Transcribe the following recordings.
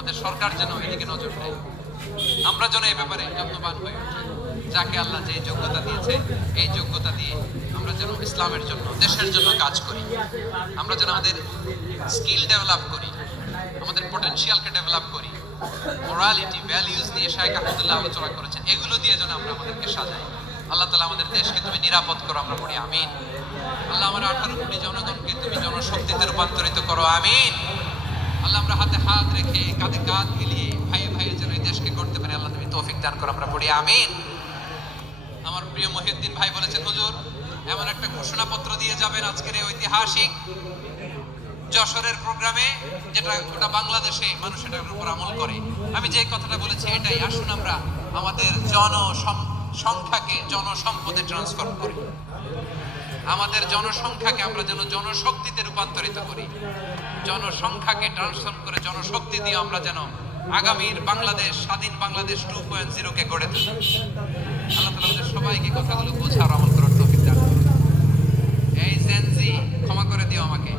আমাদের সরকার যেন এদিকে নজর দেয়। আমরা যেন এই ব্যাপারে যত্নবান হয়ে উঠি যাকে আল্লাহ যে যোগ্যতা দিয়েছে, এই যোগ্যতা দিয়ে আমরা যেন ইসলামের জন্য, দেশের জন্য কাজ করি। আমরা যেন আমাদের স্কিল ডেভেলপ করি, আমাদের পটেনশিয়ালকে ডেভেলপ করি মোরালিটি ভ্যালিউজ দিয়ে শাহেখ আহমদুল্লাহ আলোচনা করেছেন, এগুলো দিয়ে যেন আমরা আমাদেরকে সাজাই। আল্লাহ তালা আমাদের দেশকে তুমি নিরাপদ করো, আমরা পড়ি, আমিন। আল্লাহ আমার আঠারো কোটি জনগণকে তুমি জনশক্তিতে রূপান্তরিত করো, আমিন। আল্লাহ আমরা হাতে হাত রেখে কাঁধে কাঁধ মিলিয়ে ভাইয়ে ভাইয়ে যেন এই দেশকে করতে পারি, আল্লাহ তুমি তৌফিক দান করো, আমরা পড়ি, আমিন। আমার প্রিয় মহিউদ্দিন ভাই বলেছেন, হুজুর, এমন একটা ঘোষণাপত্র দিয়ে যাবেন আজকের এই ঐতিহাসিক যশোরের প্রোগ্রামে, যেটা গোটা বাংলাদেশে মানুষ এটার উপর আমল করে। আমি যে কথাটা বলেছি, এটাই। আসুন আমরা আমাদের জন সংখ্যাকে, জনসম্পদে ট্রান্সফর্ম করি। আমাদের জনসংখ্যাকে আমরা যেন জনশক্তিতে রূপান্তরিত করি। জনসংখ্যাকে ট্রান্সফর্ম করে জনশক্তি দিয়ে আমরা যেন আগামীর বাংলাদেশ, স্বাধীন বাংলাদেশ টু পয়েন্ট জিরোকে গড়ে তুলি। আল্লাহ তালা সবাইকে কথাগুলো বোঝার আমল করার দান এই জেনজি ক্ষমা করে দিও আমাকে।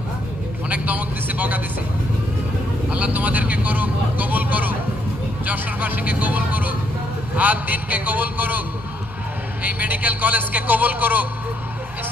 অনেক দমক দিছি, বকা দিছি। আল্লাহ তোমাদেরকে করুক, কবুল করুক। যশোরবাসীকে কবুল করুক। হাত দিনকে কবুল করুক। এই মেডিকেল কলেজকে কবুল করুক।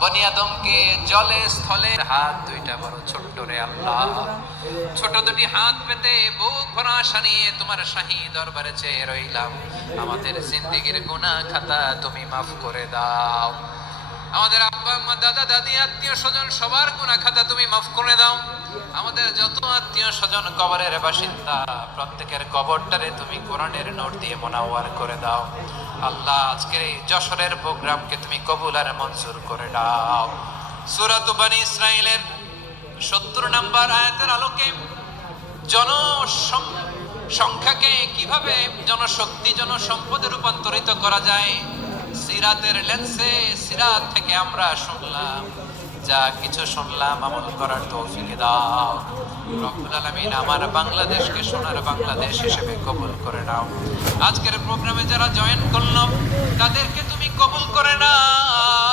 বনি আদমকে জলে স্থলে হাত দুইটা বড় ছোট্ট রে আল্লাহ। ছোট দুটি হাত পেতে বুক ভরা আশা নিয়ে তোমার শাহী দরবারে চেয়ে রইলাম। আমাদের জিন্দিগির গুনাহ খাতা তুমি মাফ করে দাও। আমাদের আব্বা, আম্মা, দাদা, দাদি, আত্মীয় স্বজন সবার গুনাহ খাতা তুমি মাফ করে দাও। আমাদের যত আত্মীয় স্বজন কবরের বাসিন্দা, প্রত্যেকের কবরটারে তুমি কোরআনের নোট দিয়ে মোনাওয়ার করে দাও। আল্লাহ, আজকের এই যশোরের প্রোগ্রামকে তুমি কবুল আর মঞ্জুর করে দাও। সুরাত বানি ইসরাইলের সত্তর নাম্বার আয়াতের আলোকে জন সংখ্যাকে কীভাবে জনশক্তি, জনসম্পদে রূপান্তরিত করা যায়? সিরাতের লেন্সে সিরাত থেকে আমরা শুনলাম। যা কিছু শুনলাম, আমল করার তৌফিকে দাও। রব্বুল আমার বাংলাদেশকে সোনার বাংলাদেশ হিসেবে কবুল করে নাও। আজকের প্রোগ্রামে যারা জয়েন করলাম তাদেরকে তুমি কবুল করে নাও।